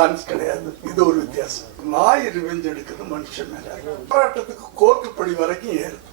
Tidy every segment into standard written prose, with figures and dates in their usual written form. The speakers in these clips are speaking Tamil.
டான்ஸ் கிடையாது. இது ஒரு வித்தியாசம். நாய் ரிவெஞ்ச் எடுக்கிறது மனுஷன் மேல. போராட்டத்துக்கு கோர்ட்டுப்படி வரைக்கும் ஏறுது.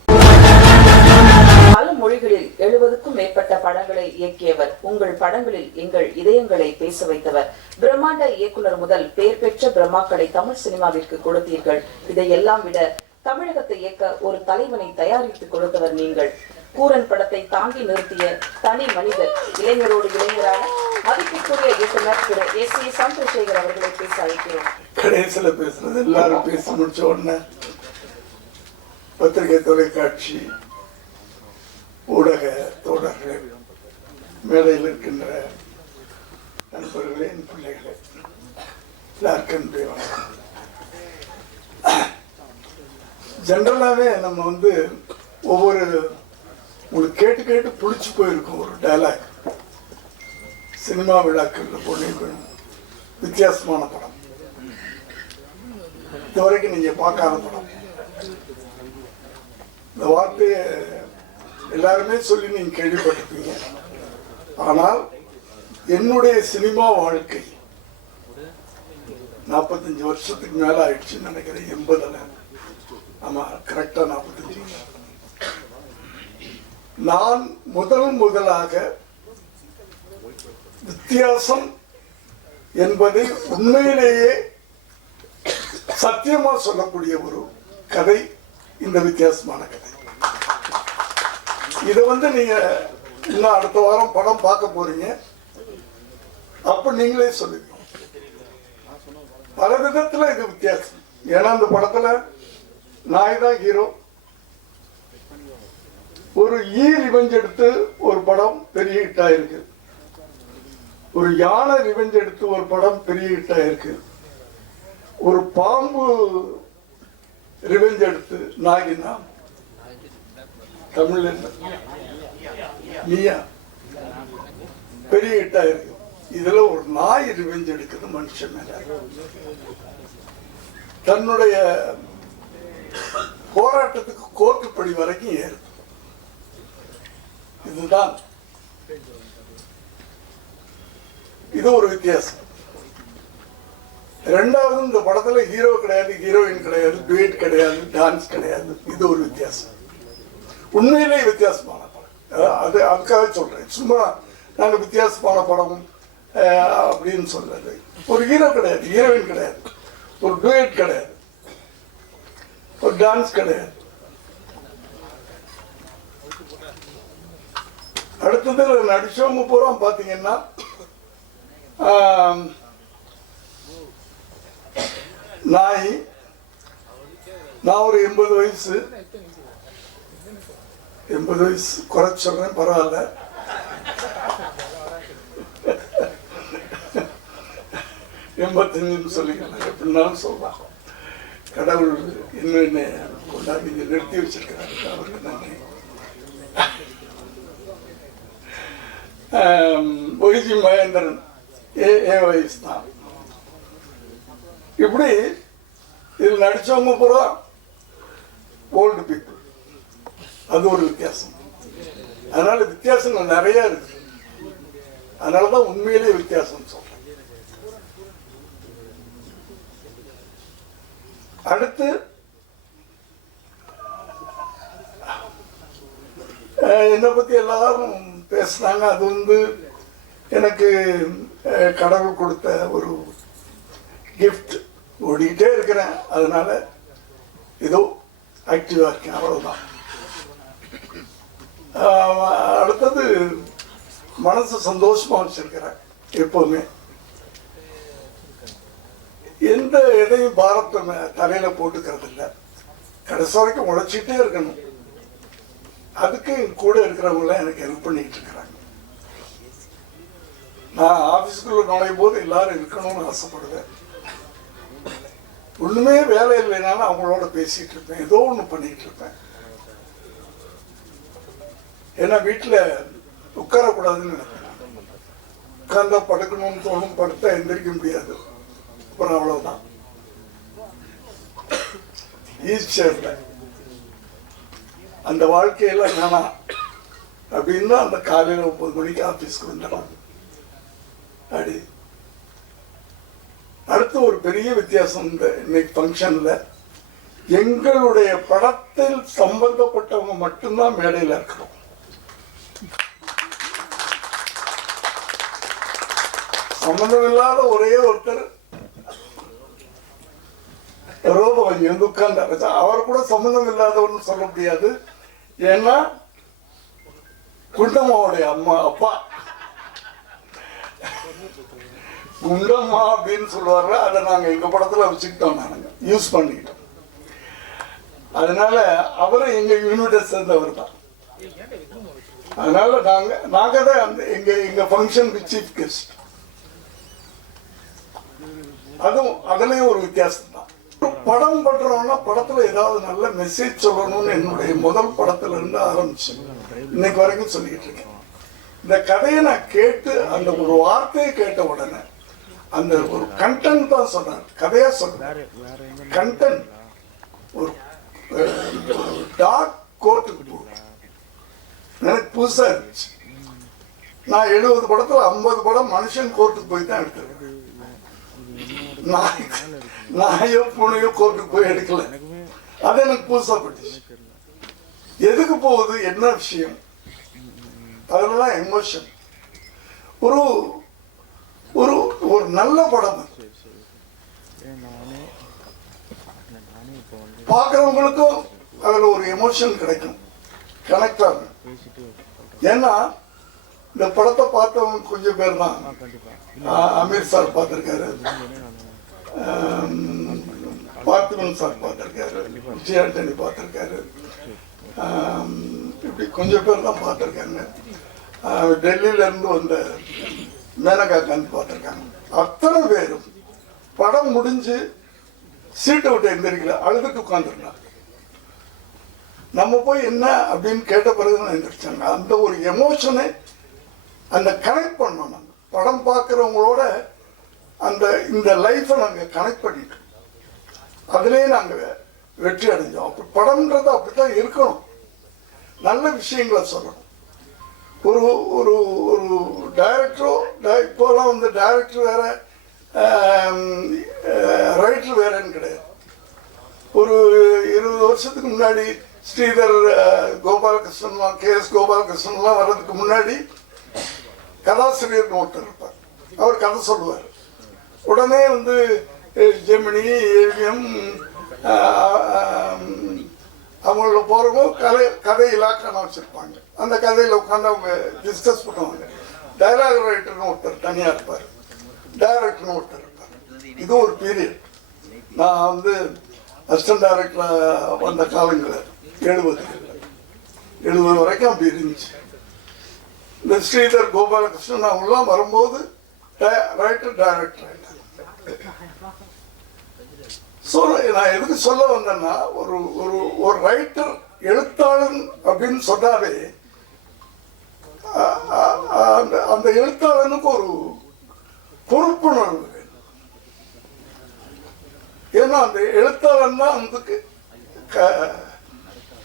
பல மொழிகளில் 70க்கும் மேற்பட்ட படங்களை இயக்கியவர். உங்கள் படங்களில் எங்கள் இதயங்களை பேச வைத்தவர். பிரம்மாண்ட இயக்குனர் முதல் பெயர் பெற்ற பிரம்மாக்களை தமிழ் சினிமாவிற்கு கொடுத்தீர்கள். இதையெல்லாம் விட தமிழகத்தை இயக்க ஒரு தலைவனை தயாரித்து கொடுத்தவர் நீங்கள். கூரன் படத்தை தாங்கி நிறுத்திய தனி மனிதர், இளைஞரோடு இளைஞரான மதிப்பிற்குரிய இயக்குனர் திரு S.A. சந்திரசேகர் அவர்களை பேச அழைக்கிறோம். கடைசியில பேசுறது எல்லாரும் பேசி முடிச்ச உடனே பத்திரிகை, தொலைக்காட்சி, ஊடக தோழர்கள், மேடையில் இருக்கின்ற நண்பர்களே, என் பிள்ளைகளே, எல்லாருக்கும் வணக்கம். ஜென்ரலாகவே நம்ம ஒவ்வொரு உங்களுக்கு கேட்டு கேட்டு புளிச்சு போயிருக்கும் ஒரு டைலாக். சினிமா விழாக்களில் போனீங்க வித்தியாசமான படம், இதுவரைக்கும் நீங்க பார்க்காத படம். இந்த வார்த்தையை எல்லாருமே சொல்லி நீங்க கேள்விப்பட்டிருப்பீங்க. ஆனால் என்னுடைய சினிமா வாழ்க்கை 45 வருஷத்துக்கு மேல ஆயிடுச்சுன்னு நினைக்கிறேன். 80ல, ஆமா கரெக்டா 45. நான் முதலாக வித்தியாசம் என்பதை உண்மையிலேயே சத்தியமா சொல்லக்கூடிய ஒரு கதை இந்த வித்தியாசமான கதை. இதை நீங்க இன்னும் அடுத்த வாரம் படம் பார்க்க போறீங்க. அப்ப நீங்களே சொல்லுவீங்க. பல விதத்துல இது வித்தியாசம். ஏன்னா அந்த படத்துல நாய் தான் ஹீரோ. ஒரு ரிவெஞ்ச் எடுத்து ஒரு படம் பெரிய ஹிட் ஆயிருக்கு. ஒரு யானை ரிவெஞ்ச் எடுத்து ஒரு படம் பெரிய ஹிட் ஆயிருக்கு. ஒரு பாம்பு ரிவெஞ்ச் எடுத்து நாகினா தமிழ்ல நீயா பெரிய ஹிட் ஆயிருக்கு. இதுல ஒரு நாய் ரிவெஞ்ச் எடுக்கிறது மனுஷன் மேல. தன்னுடைய போராட்டத்துக்கு கோர்ட்டுப்படி வரைக்கும் ஏறுது. இதுதான் இது ஒரு வித்தியாசம். ரெண்டாவது, இந்த படத்துல ஹீரோ கிடையாது, ஹீரோயின் கிடையாது, டுவேட் கிடையாது, டான்ஸ் கிடையாது. இது ஒரு வித்தியாசம். உண்மையிலே வித்தியாசமான படம். அதுக்காக சொல்றேன். சும்மா நாங்க வித்தியாசமான படம் அப்படின்னு சொல்றது. ஒரு ஹீரோ கிடையாது, ஹீரோயின் கிடையாது, ஒரு டுவேட் கிடையாது, ஒரு டான்ஸ் கிடையாது. அடுத்தது நடிச்சவங்க பூரா பாத்தீங்கன்னா நாய். நான் ஒரு 80 வயசு குறைச்சு சொல்றேன், பரவாயில்ல. எண்பத்தஞ்சுன்னு சொல்லிக்கலாம், எப்படின்னாலும் சொல்லலாம். கடவுள் இன்னும் கொண்டாடி நிறுத்தி வச்சிருக்கிறாரு. அவருக்கு நன்றி. ஒய்ஜி மகேந்திரன் வயசு தான். இப்படி இதில் நடிச்சவங்க பூரா ஓல்டு பீப்புள். அது ஒரு வித்தியாசம். அதனால வித்தியாசங்கள் நிறைய இருக்கு. அதனாலதான் உண்மையிலே வித்தியாசம் சொல்றேன். அடுத்து என்னை பத்தி எல்லாரும் பேசினாங்க. அது எனக்கு கடவுள் கொடுத்த ஒரு கிஃப்ட். ஓடிக்கிட்டே இருக்கிறேன், அதனால ஏதோ ஆக்டிவா இருக்கேன், அவ்வளவுதான். அடுத்தது மனசு சந்தோஷமா வச்சிருக்கிறேன். எப்பவுமே எந்த எதையும் பாரத்தை தலையில போட்டுக்கிறது இல்லை. கடைசி வரைக்கும் உழைச்சிட்டே இருக்கணும். அதுக்கு கூட இருக்கிறவங்களாம் எனக்கு ஹெல்ப் பண்ணிட்டு இருக்கிறாங்க. நான் ஆபீஸ்க்குள்ள நுழையும் போது எல்லாரும் இருக்கணும்னு ஆசைப்படுவேன். ஒண்ணுமே வேலை இல்லைனாலும் அவங்களோட பேசிட்டு இருப்பேன், ஏதோ ஒண்ணு பண்ணிட்டு இருப்பேன். ஏன்னா வீட்டுல உட்காரக்கூடாதுன்னு நினைப்பேன். உட்கார்ந்தா படுக்கணும்னு தோணும், படுத்தா எந்திரிக்க முடியாது. அப்புறம் அவ்வளவுதான். ஈஸ்டர்ல அந்த வாழ்க்கையெல்லாம் நானா அப்படின்னா அந்த காலையில 9 மணிக்கு ஆபீஸ்க்கு வந்துடலாம். அப்படி அடுத்து ஒரு பெரிய வித்தியாசம் இந்த இன்னைக்கு ஃபங்க்ஷன்ல எங்களுடைய படத்தில் சம்பந்தப்பட்டவங்க மட்டும்தான் மேடையில் இருக்கிறோம். சம்பந்தமில்லாத ஒரே ஒருத்தர் ரோபம் வந்து உட்கார்ந்தாரு. அவர் கூட சம்பந்தம் இல்லாதவர்னு சொல்ல முடியாது. ஏன்னா குண்டம்மாவுடைய அப்பா குண்டம்மா அப்படின்னு சொல்லுவாங்க. அதை நாங்கள் எங்க படத்துல வச்சுக்கிட்டோம், நாங்கள் யூஸ் பண்ணிக்கிட்டோம். அதனால அவரும் எங்க யூனிட்டை சேர்ந்தவர் தான். அதனால நாங்க தான் அந்த எங்க ஃபங்க்ஷனுக்கு சீஃப் கெஸ்ட். அதுலயும் ஒரு வித்தியாசம் தான். படம் பண்றோம்னா படத்துல ஏதாவது நல்ல மெசேஜ் சொல்லணும்னு என்னுடைய முதல் படத்துல இருந்து ஆரம்பிச்சு இன்னைக்கு வரைக்கும் சொல்லிக்கிட்டு இருக்கேன். இந்த கதையை நான் கேட்டு அந்த ஒரு வார்த்தையை கேட்ட உடனே அந்த ஒரு கண்டென்ட் தான் சொன்னார், கதையா சொன்னார். கண்டென்ட் ஒரு டார்க் கோர்ட்டுக்கு போகும் எனக்கு புதுசா இருந்துச்சு. நான் 70 படத்துல 50 படம் மனுஷன் கோர்ட்டுக்கு போய் தான் எடுத்தேன். நாயோ பூனையோ கோர்ட்டுக்கு போய் எடுக்கல. அது எனக்கு புதுசா பட்டுச்சு. எதுக்கு போகுது, என்ன விஷயம், அதெல்லாம் எமோஷன். ஒரு ஒரு ஒரு நல்ல படம் பார்க்கறவங்களுக்கும் அதுல ஒரு எமோஷன் கிடைக்கும், கனெக்ட் ஆகும். ஏன்னா இந்த படத்தை பார்த்தவங்க கொஞ்சம் பேர் தான். அமீர் சார் பார்த்திருக்காரு, பார்த்திபன் சார் பார்த்திருக்காரு, விஜய் ஆண்டனி பார்த்திருக்காரு, இப்படி கொஞ்சம் பேர் தான் பார்த்திருக்காங்க. டெல்லியில இருந்து வந்த மேனகா காந்தி பார்த்திருக்காங்க. அத்தனை பேரும் படம் முடிஞ்சு சீட்டை விட்டு எந்திரிக்கல, அழுதுட்டு உட்கார்ந்துருந்தாங்க. நம்ம போய் என்ன அப்படின்னு கேட்ட பிறகு எந்திரிச்சாங்க. அந்த ஒரு எமோஷனை அந்த கனெக்ட் பண்ணோம். நாங்கள் படம் பார்க்குறவங்களோட அந்த இந்த லைஃப்பை நாங்கள் கனெக்ட் பண்ணிட்டோம். அதுலேயே நாங்கள் வெற்றி அடைஞ்சோம். அப்படி படம்ன்றது அப்படித்தான் இருக்கணும், நல்ல விஷயங்களை சொல்லணும். ஒரு ஒரு ஒரு டைரக்டரோ இப்போலாம் வந்து டைரக்டர் வேற ரைட்டர் வேறன்னு கிடையாது. ஒரு 20 வருஷத்துக்கு முன்னாடி ஸ்ரீதர் கோபாலகிருஷ்ணன்லாம் KS கோபாலகிருஷ்ணன்லாம் வர்றதுக்கு முன்னாடி கதாசிரியர்னு ஒருத்தர் இருப்பார். அவர் கதை சொல்லுவார். உடனே வந்து ஜெமினி, ஏவிஎம் அவங்கள போகிறவங்க கதை இலாக்கான வச்சுருப்பாங்க. அந்த கதையில் உட்காந்து அவங்க டிஸ்கஸ் பண்ணுவாங்க. டைலாக் ரைட்டர்னு ஒருத்தர் தனியாக இருப்பார், டைரக்டர்னு ஒருத்தர் இருப்பார். இது ஒரு பீரியட். நான் வந்து அசிஸ்டன்ட் டைரக்டராக வந்த காலங்களில் 70 வரைக்கும் அப்படி இருந்துச்சு. இந்த ஸ்ரீதர் கோபாலகிருஷ்ணன் அவங்களாம் வரும்போது ரைட்டர் டைரக்டர் ஆகிட்டாங்க. ஸோ நான் எதுக்கு சொல்ல வந்தேன்னா, ஒரு ஒரு ஒரு ரைட்டர் எழுத்தாளன் அப்படின்னு சொன்னாலே அந்த எழுத்தாளனுக்கு ஒரு பொறுப்புணர்வு வேணும். ஏன்னா அந்த எழுத்தாளன் தான் வந்து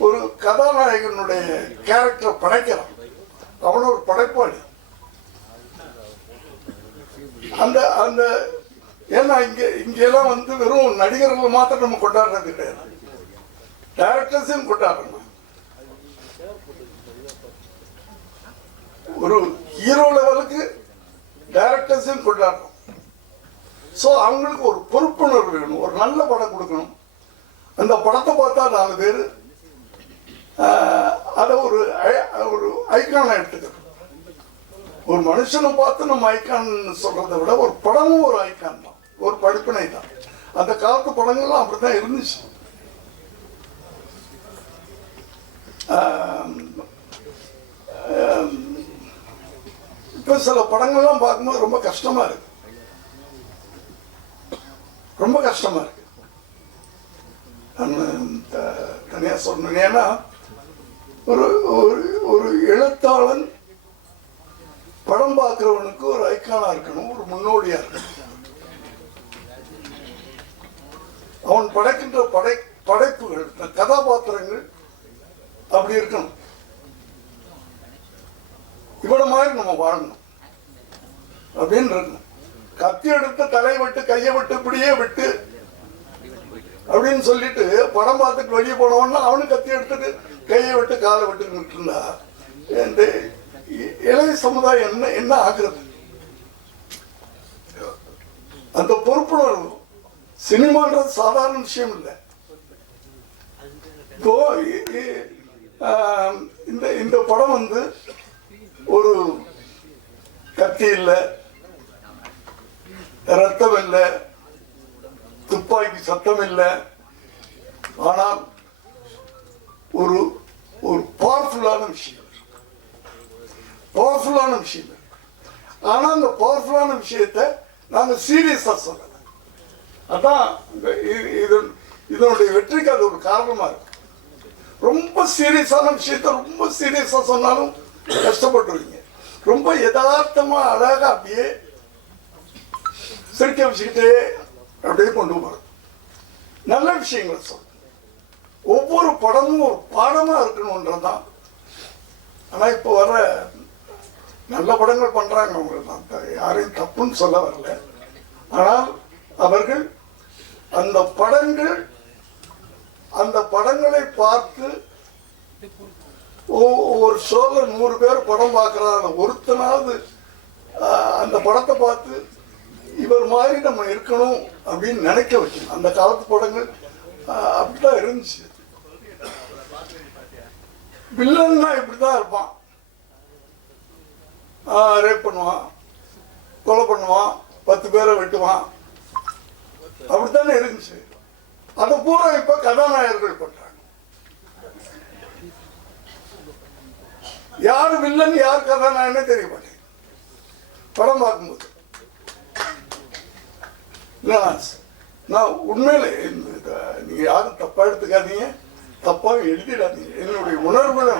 ஒரு கதாநாயகனுடைய கேரக்டரை படைக்கிறான். அவன ஒரு படைப்பாளி. அந்த அந்த ஏன்னா இங்கெல்லாம் வந்து வெறும் நடிகர்கள் மாத்திரம் நம்ம கொண்டாடுறது கிடையாது, டைரக்டர்ஸையும் கொண்டாடணும். ஒரு ஹீரோ லெவலுக்கு டைரக்டர்ஸையும் கொண்டாடணும். ஸோ அவங்களுக்கு ஒரு பொறுப்புணர்வு வேணும். ஒரு நல்ல படம் கொடுக்கணும். அந்த படத்தை பார்த்தா 4 பேர் அதை ஒரு ஒரு ஐக்கானை எடுத்துக்கணும். ஒரு மனுஷனை பார்த்து நம்ம ஐக்கான் சொல்றதை விட ஒரு படமும் ஒரு ஐக்கான் தான், ஒரு படிப்பினை தான். அந்த காலத்து படங்கள்லாம் அப்படித்தான் இருந்துச்சு. இப்ப சில படங்கள்லாம் பார்க்கும்போது ரொம்ப கஷ்டமா இருக்கு, ரொம்ப கஷ்டமா இருக்கு. தனியா சொன்னேன். ஏன்னா ஒரு ஒரு எழுத்தாளன் படம் பார்க்கிறவனுக்கு ஒரு ஐக்கானா இருக்கணும், ஒரு முன்னோடியா இருக்கணும். அவன் படைக்கின்ற படைப்புகள், கதாபாத்திரங்கள் அப்படி இருக்கணும். இவன மாதிரி நம்ம வாழணும் அப்படின்னு இருக்கணும். கத்தி எடுத்து தலை விட்டு கையை விட்டு இப்படியே விட்டு அப்படின்னு சொல்லிட்டு படம் பார்த்துட்டு வெளியே போனவன்னா அவனு கத்தி எடுத்துட்டு கையை விட்டு காலை விட்டு இருந்தா இந்த இளைய சமுதாயம் என்ன என்ன ஆகுறது? அந்த பொறுப்புணர்வு சினிமான்றது சாதாரண விஷயம் இல்லை. இப்போ இந்த படம் வந்து ஒரு கத்தி இல்லை, ரத்தம் இல்லை, துப்பாக்கி சத்தம் இல்லை, ஆனால் ஒரு ஒரு பவர்ஃபுல்லான விஷயம், பவர்ஃபுல்லான விஷயம். ஆனா அந்த பவர்ஃபுல்லான விஷயத்தை நாங்க சீரியஸா சொல்லல. அதான் இதனுடைய வெற்றிக்கு அது ஒரு காரணமா இருக்கு. ரொம்ப சீரியஸான விஷயத்த ரொம்ப சீரியஸா சொன்னாலும் கஷ்டப்பட்டுருவீங்க. ரொம்ப யதார்த்தமா அழகா அப்படியே சிரிக்க வச்சுக்கிட்டே அப்படியே கொண்டு வரும். நல்ல விஷயங்களை சொல்லும். ஒவ்வொரு படமும் ஒரு பாடமா இருக்கணும்ன்றதான். ஆனா இப்போ வர நல்ல படங்கள் பண்றாங்க, அவங்க யாரையும் தப்புன்னு சொல்ல வரல. ஆனால் அவர்கள் அந்த படங்களை பார்த்து ஒரு ஷோல 100 பேர் படம் பார்க்கறாங்க, ஒருத்தனாவது அந்த படத்தை பார்த்து இவர் மாதிரி நம்ம இருக்கணும் அப்படின்னு நினைக்க வைக்கணும். அந்த காலத்து படங்கள் அப்படிதான் இருந்துச்சு. வில்லன்னா இப்படிதான் இருப்பான், ரேப் பண்ணுவான், கொலை பண்ணுவான், 10 பேரை வெட்டுவான், அப்படித்தானே இருந்துச்சு. அதை பூரா இப்ப கதாநாயகர்கள் பண்றாங்க. யார் வில்லன் யார் கதாநாயகனே தெரிய மாட்டேங்குது படம் பார்க்கும்போது. நான் உண்மையில நீங்க யாரும் தப்பா எடுத்துக்காதீங்க, தப்பா எழுதிடாதீங்க. என்னுடைய உணர்வுல